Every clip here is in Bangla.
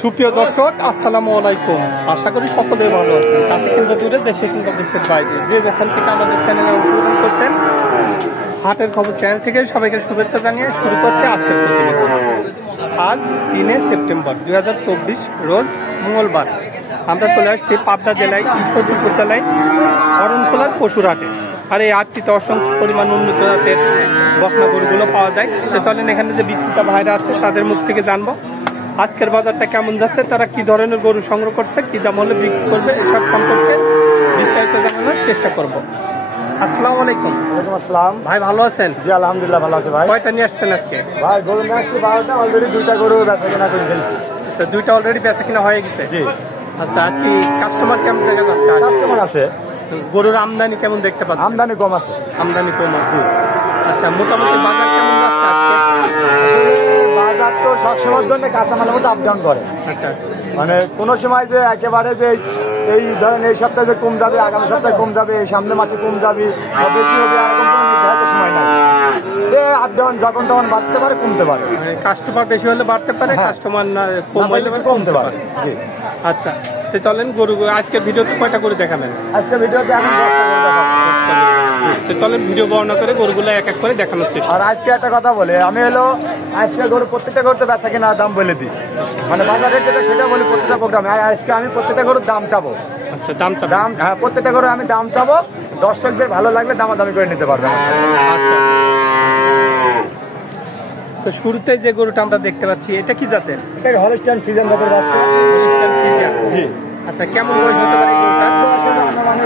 সুপ্রিয় দর্শক, আসসালামু আলাইকুম। আশা করি সকলেই ভালো আছেন। কাছে কিংবা দূরে, দেশে কিংবা দেশের বাইরে, যে যেখান থেকে আমাদের চ্যানেলে অংশগ্রহণ করছেন, হাটের খবর চ্যানেল থেকে সবাইকে শুভেচ্ছা জানিয়ে শুরু করছে আজকের প্রতিবেদন। আজ 3 সেপ্টেম্বর 2024, রোজ মঙ্গলবার। আমরা চলে আসছি পাবনা জেলায় ঈশ্বরদী উপজেলায় অরণখোলার পশুর হাটে। আর এই হাটটিতে অসংখ্য পরিমাণ উন্নত জাতের বকনা গরুগুলো পাওয়া যায়। তো চলেন এখানে যে বিক্রেতা ভাইরা আছে তাদের মুখ থেকে জানবো আজকের বাজারটা কেমন যাচ্ছে, তারা কি ধরনের গরু সংগ্রহ করছে, কি দাম হলে বিক্রি করবে, এসব সম্পর্কে বিস্তারিত জানানোর চেষ্টা করব। আসসালামু আলাইকুম। ওয়ালাইকুম আসসালাম। ভাই ভালো আছেন? জি আলহামদুলিল্লাহ ভালো আছে ভাই। কয়টা নিয়ে আসছেন আজকে? ভাই গরু নিয়ে আসছি 12টা, অলরেডি 2টা গরু বেচা কেনা করে ফেলছি। আচ্ছা, 2টা অলরেডি বেচা কিনা হয়ে গেছে? জি। আচ্ছা, আজকে কাস্টমার কেমন দেখা যাচ্ছে? কাস্টমার আছে। গরুর আমদানি কেমন দেখতে পাচ্ছেন? আমদানি কম আছে। আমদানি কম আছে। আচ্ছা, মোটামুটি বাজার কেমন যাচ্ছে আজকে? আসলে বাজার তো সবসময়ের জন্য কাঁচামালের মধ্যে আপ ডাউন করে। আচ্ছা, মানে কোনো সময় যে একেবারে যে এই ধরেন এই সপ্তাহে যে কম যাবে, আগামী সপ্তাহে কম যাবে, এই সামনে মাসে কম যাবে বা বেশি হবে, এরকম কোনো নির্ধারিত সময় নাই। আপ ডাউন যখন তখন বাড়তে পারে, কমতে পারে। কাস্টমার বেশি হলে বাড়তে পারে, কাস্টমার না কম হলে কমতে পারে। জি। আচ্ছা, তো চলেন গরু আজকের ভিডিওতে কয়টা করে দেখাবেন? আজকে ভিডিওতে এখন 10টা গরু দেখাবো। তো চলেন ভিডিও বর্ণনা করে গরুগুলো এক এক করে দেখানোর চেষ্টা। আর আজকে একটা কথা বলে, আমি আজকে গরু প্রত্যেকটা গরুতে বেচা কিনা দাম বলে দিই, মানে বাজারের যেটা সেটা বলি প্রত্যেকটা প্রোগ্রামে। আজকে আমি প্রত্যেকটা গরুর দাম চাবো। আচ্ছা, দাম হ্যাঁ, প্রত্যেকটা গরু আমি দাম চাবো। দর্শকদের ভালো লাগলে দামাদামি করে নিতে পারবে। আচ্ছা, তো শুরুতে যে গরুটা আমরা দেখতে পাচ্ছি, এটা কি জাতের? এটা হলস্টাইন ফ্রিজিয়ান জাতের বাচ্চা। Holstein Friesian. জি। আচ্ছা, কেমন বয়স হতে পারে গরুটা? মানে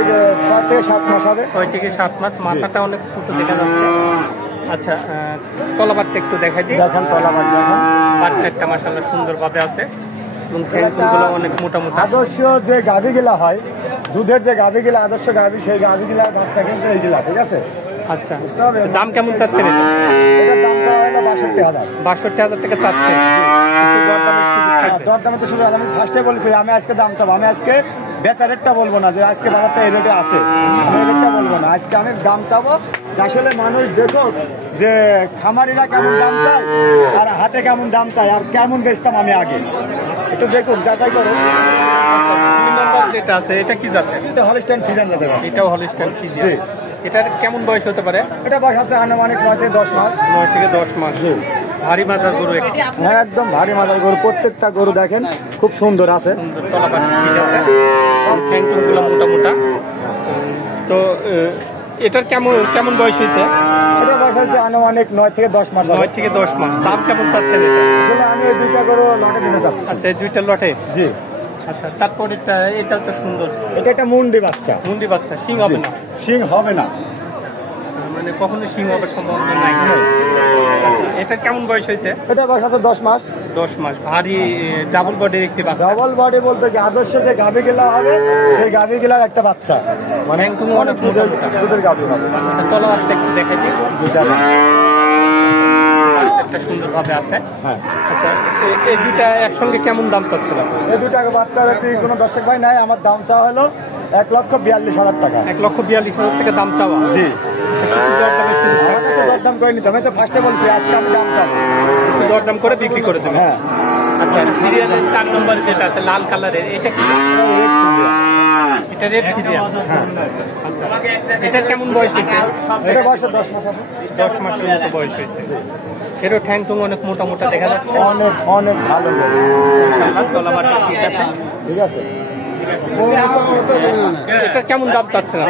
6 থেকে 7 মাস হবে। 6 থেকে 7 মাস। মাথাটা অনেক ছোট দেখা যাচ্ছে। আচ্ছা, তলাবারটা একটু দেখাই দিই। দেখেন তলাবাট, দেখেন বাচ্চাটা মাশাআল্লাহ সুন্দরভাবে আছে এবং ঠ্যাংগুলো অনেক মোটা মোটা। আদর্শ যে গাভী গিলা হয়, দুধের যে গাভী গিলা, আদর্শ গাভী, সেই গাভী গিলা বাচ্চা কিন্তু এইগুলা, ঠিক আছে? আচ্ছা, দাম কেমন চাচ্ছেন এটা? এটার দাম চাওয়া হলো 62,000। 62,000 টাকা চাচ্ছেন? দরদামে তো শুধু আমি ফার্স্টে বলেছি আমি আজকে দাম চাবো। আমি আজকে বেচা রেটটা বলবো না যে আজকে বাজারটা এই রেটে আছে, আমি এই রেটটা বলবো না। আজকে আমি দাম চাবো। আসলে মানুষ দেখো যে খামারিরা কেমন দাম চায় আর হাটে কেমন দাম চায় আর কেমন বেচতাম আমি আগে, একটু দেখুন, যাচাই করুন। আচ্ছা, 2 নম্বর যেটা আছে এটা কি জাতের? এটা হলস্টাইন ফ্রিজিয়ান জাতের। এটাও হলস্টাইন ফ্রিজিয়ান। এটার কেমন বয়স হতে পারে? এটা বয়স আছে আনুমানিক 9 থেকে 10 মাস। 9 থেকে 10 মাস। ভারী মাজার গরু একটা। হ্যাঁ, একদম ভারী মাজার গরু। প্রত্যেকটা গরু দেখেন খুব সুন্দর আছে। সুন্দর তলাবাট, ঠিক আছে। ঠ্যাংগুলো মোটা মোটা। তো এটার কেমন বয়স হয়েছে? এটা বয়স হয়েছে আনুমানিক 9 থেকে 10 মাস। 9 থেকে 10 মাস। দাম কেমন চাচ্ছেন এটা? আসলে আমি এই 2টা গরু লটে দিতে চাচ্ছি। আচ্ছা, এই 2টা লটে? জি। আচ্ছা, তারপর এটা তো সুন্দর। এটা একটা মুন্ডি বাচ্চা। মুন্ডি বাচ্চা। শিং হবে না? শিং হবে না, মানে কখনো শিং হবে সম্ভাবনা নাই। আচ্ছা, এটা কেমন বয়স হয়েছে? এটা বয়স আছে 10 মাস। 10 মাস। ভারী ডাবল বডির একটি বাচ্চা। ডাবল বডি বলতে কি আদর্শ যে গাভী গিলা হবে সেই গাভী গিলার একটা বাচ্চা, মানে অনেক দুধের গাভী হবে। আচ্ছা, তলাবারটা একটু দেখাই দিই। বাচ্চাটা সুন্দরভাবে আছে। হ্যাঁ। আচ্ছা, এই 2টা একসঙ্গে কেমন দাম চাচ্ছিলাম? এই 2টা বাচ্চা যদি কোনো দর্শক ভাই নাই, আমার দাম চাওয়া হলো 1,42,000 টাকা। 1,42,000 টাকা দাম চাওয়া? জি। কিছু দরদামের সুযোগ থাকবে? আমার কাছে দরদাম করে নিতে হবে। আমি তো ফার্স্টে বলছি আজকে আমি দাম চাবো। কিছু দরদাম করে বিক্রি করে দেবেন? হ্যাঁ। আচ্ছা, সিরিয়ালের 4 নম্বরে যেটা আছে লাল কালারের, এটা কি? এটা রেড ফ্রিজিয়ান। আচ্ছা, এটা কেমন বয়স হয়েছে? এটা বয়স 10 মাস হবে। 10 মাসের মতো বয়স হয়েছে। এরও ঠ্যাং টুং অনেক মোটা মোটা দেখা যাচ্ছে। অনেক অনেক ভালো গরু। ইনশাআল্লাহ তলাবারটা ঠিক আছে। ঠিক আছে। এটা কেমন দাম চাচ্ছে না?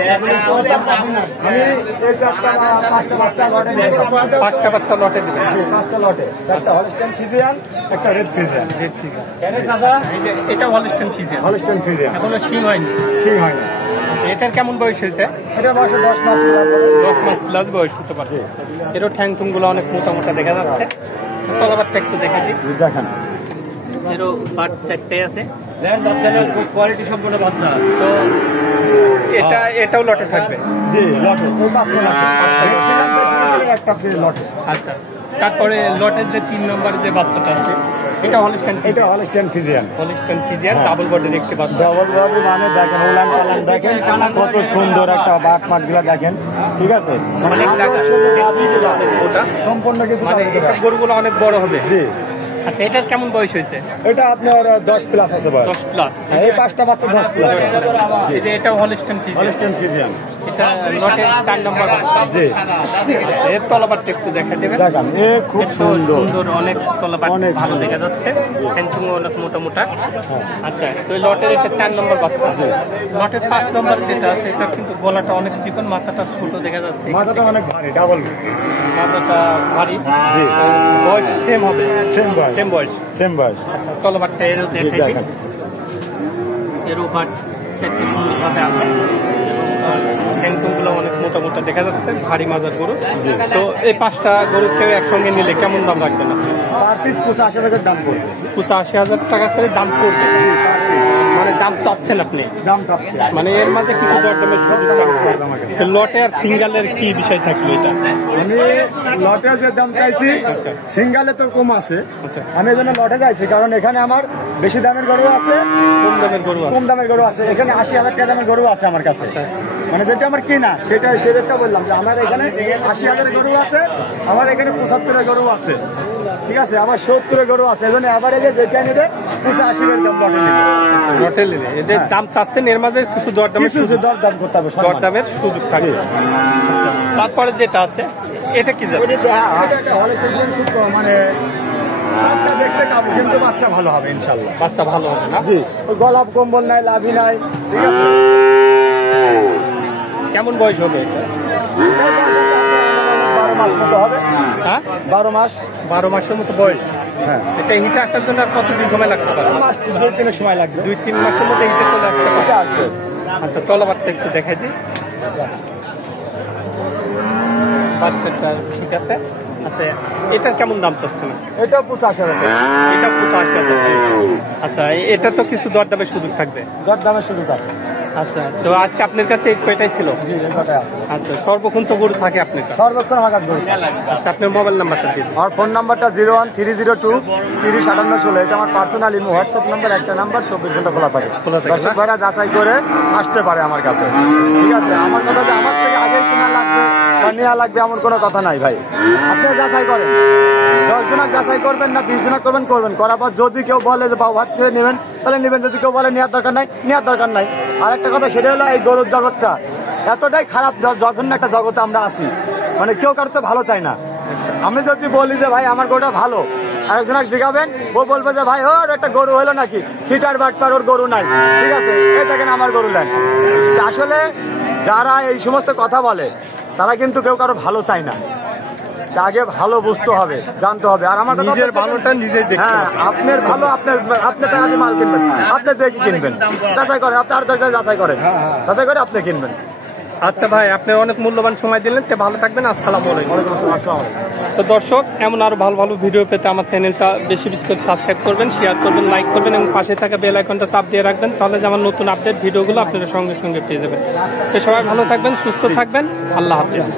আমি এই 5টা বাচ্চা লটে নিয়ে যাবো। 5টা বাচ্চা লটে দিবেন? 5টা লটে, 4টা হলস্টাইন ফ্রিজিয়ান, একটা রেড ফ্রিজিয়ান। এটা হলস্টাইন ফ্রিজিয়ান। হলস্টাইন ফ্রিজিয়ান এখনো শিং হয়নি? শিং হয়নি। এটার কেমন বয়স হয়েছে? এটা বয়স 10 মাস। 10 মাস প্লাস বয়স হতে পারে। এরও ঠ্যাং টুংগুলো অনেক মোটা মোটা দেখা যাচ্ছে। তলাবারটা একটু দেখা দিই। দেখেন, এরও বাট 4টাই আছে। খুব কোয়ালিটি সম্পন্ন বাচ্চা। তো এটাও লটে থাকবে? জি, লটে ওই 5টা লটে। একটা লটে। আচ্ছা, তারপরে লটের যে 3 নম্বর যে বাচ্চাটা আছে এটা হলস্টাইন? এটা Holstein Friesian. Holstein Friesian double বডির একটি বাচ্চা। ডাবল বডি মানে দেখেন, উলান পালান দেখেন, কত সুন্দর একটা বাট মাঠ গুলা দেখেন, ঠিক আছে? অনেক জায়গা সম্পূর্ণ কিছু মানে এসব গরুগুলো অনেক বড় হবে। জি। আচ্ছা, এটার কেমন বয়স হয়েছে? এটা আপনার 10 প্লাস আছে ভাই। 10 প্লাস। হ্যাঁ, এই 5টা বাচ্চা 10 প্লাস। এই যে এটা হলস্টেইন ফ্রিজিয়ান। Holstein Friesian. এটা লটের 4 নম্বর বাচ্চা। জি। আচ্ছা, এর তলাবারটা একটু দেখা দেবেন। দেখেন এ খুব সুন্দর, অনেক তলাবার অনেক ভালো দেখা যাচ্ছে, ফ্যান্সিং অনেক মোটা। আচ্ছা, তো এই লটের এটা 4 নম্বর বাচ্চা। লটের 5 নম্বর যেটা আছে এটা কিন্তু গলাটা অনেক চিকন, মাথাটা ছোট দেখা যাচ্ছে, মাথাটা অনেক ভারী, ডাবল মাথাটা ভারী। জি। বয়স সেম হবে, সেম বয়স, সেম বয়স। সেম বয়স। আচ্ছা, তলাবারটা এরও দেখাই দিই। দেখেন এর ওভার 4টি সুন্দরভাবে আছে, ফ্যানগুলো অনেক মোটা দেখা যাচ্ছে, ভারী মাজার গরু। তো এই 5টা গরু কেউ একসঙ্গে নিলে কেমন দাম রাখবেন আপনি? পার পিস 85,000 টাকার দাম পড়বে। 85,000 টাকা করে দাম পড়বে, মানে দাম চাচ্ছেন আপনি? দাম চাচ্ছে মানে এর মাঝে কিছু দরদামের সুযোগ থাকবে। লটে আর সিঙ্গালের কি বিষয় থাকলো এটা? আমি লটে যে দাম চাইছি, সিঙ্গালে তো কম আছে। আমি এই জন্য লটে চাইছি, কারণ এখানে আমার বেশি দামের গরু আছে, কম দামের গরু আছে। কম দামের গরু আছে। এখানে 80,000 টাকা দামের গরু আছে আমার কাছে। মানে যেটা আমার কিনা সেটা সেটা বললাম যে আমার এখানে 80,000 গরু আছে, আমার এখানে 75 গরু আছে, ঠিক আছে, আবার 70 গরু আছে। এই জন্য এভারেজে যেটা নেবে 85,000 দাম লটে নেবে। লটে নিলে এদের দাম চাচ্ছেন, এর মাঝে কিছু দরদামের কিছু দরদাম করতে হবে, দরদামের সুযোগ থাকবে। আচ্ছা, তারপরে যেটা আছে এটা কি যাবে? এটা একটা হলস্টেইন খুব মানে বাচ্চা দেখতে কাবু, কিন্তু বাচ্চা ভালো হবে ইনশাল্লাহ। বাচ্চা ভালো হবে না? জি, ওই গোলাপ কম্বল নাই, লাভি নাই, ঠিক আছে। কেমন বয়স হবে এটা? 12 মাস মতো হবে। হ্যাঁ, 12 মাস। 12 মাসের মতো বয়স। হ্যাঁ, এটা হিটে আসার জন্য আর কতদিন সময় লাগতে পারে? 2-3 সময় লাগবে। 2-3 মাসের মধ্যে হিটে চলে আসতে পারে। আচ্ছা, তলাবারটা একটু দেখাই দিই। বাচ্চাটা ঠিক আছে। আচ্ছা, এটার কেমন দাম চাচ্ছে না? এটা 85,000 টাকা। এটা 85,000। আচ্ছা, এটা তো কিছু দরদামের সুযোগ থাকবে। দরদামের সুযোগ আছে। আচ্ছা, তো আজকে আপনার কাছে এই কয়টাই ছিল? জি, এই কথাই আছে। আচ্ছা, সর্বক্ষণ তো গরু থাকে আপনার কাছে? সর্বক্ষণ আমার কাছে গরু। আচ্ছা, আপনার মোবাইল নাম্বারটা দিন। আমার ফোন নাম্বারটা 01302 305816। এটা আমার পার্সোনাল ইমো হোয়াটসঅ্যাপ নাম্বার, একটা নাম্বার, 24 ঘন্টা খোলা থাকে। দর্শক ভাইরা যাচাই করে আসতে পারে আমার কাছে, ঠিক আছে। আমার কথা যে আমার থেকে আগে কিনা লাগবে বা নেওয়া লাগবে এমন কোনো কথা নাই ভাই। আপনি যাচাই করেন, 10 জনা যাচাই করবেন না 20 জনা করবেন, করার পর যদি কেউ বলে যে বাবা হাত থেকে নেবেন তাহলে নেবেন, যদি কেউ বলে নেওয়ার দরকার নাই, নেওয়ার দরকার নাই। আর একটা কথা সেটা হলো, এই গরুর জগৎটা এতটাই খারাপ, জঘন্য একটা জগতে আমরা আছি, মানে কেউ কারোর তো ভালো চাই না। আমি যদি বলি যে ভাই আমার গরুটা ভালো, আরেকজনকে জিগাবেন, ও বলবে যে ভাই ওর একটা গরু হলো নাকি, সিটার বাটপার, ওর গরু নাই, ঠিক আছে, এই দেখেন আমার গরু নেন। আসলে যারা এই সমস্ত কথা বলে তারা কিন্তু কেউ কারো ভালো চায় না। আগে ভালো বুঝতে হবে, জানতে হবে। আর আমার কথা, নিজের ভালোটা নিজেই দেখতে হ্যাঁ, হবে। আপনার ভালো আপনার টাকা দিয়ে মাল কিনবেন, আপনি দেখে কিনবেন, যাচাই করেন, আপনি আর দরজা যাচাই করেন, যাচাই করে আপনি কিনবেন। আচ্ছা ভাই, আপনি অনেক মূল্যবান সময় দিলেন, তো ভালো থাকবেন। আসসালামু আলাইকুম। তো দর্শক, এমন আরো ভালো ভিডিও পেতে আমার চ্যানেলটা বেশি করে সাবস্ক্রাইব করবেন, শেয়ার করবেন, লাইক করবেন এবং পাশে থাকা বেল আইকনটা চাপ দিয়ে রাখবেন, তাহলে যে আমার নতুন আপডেট ভিডিওগুলো আপনারা সঙ্গে সঙ্গে পেয়ে যাবেন। তো সবাই ভালো থাকবেন, সুস্থ থাকবেন। আল্লাহ হাফেজ।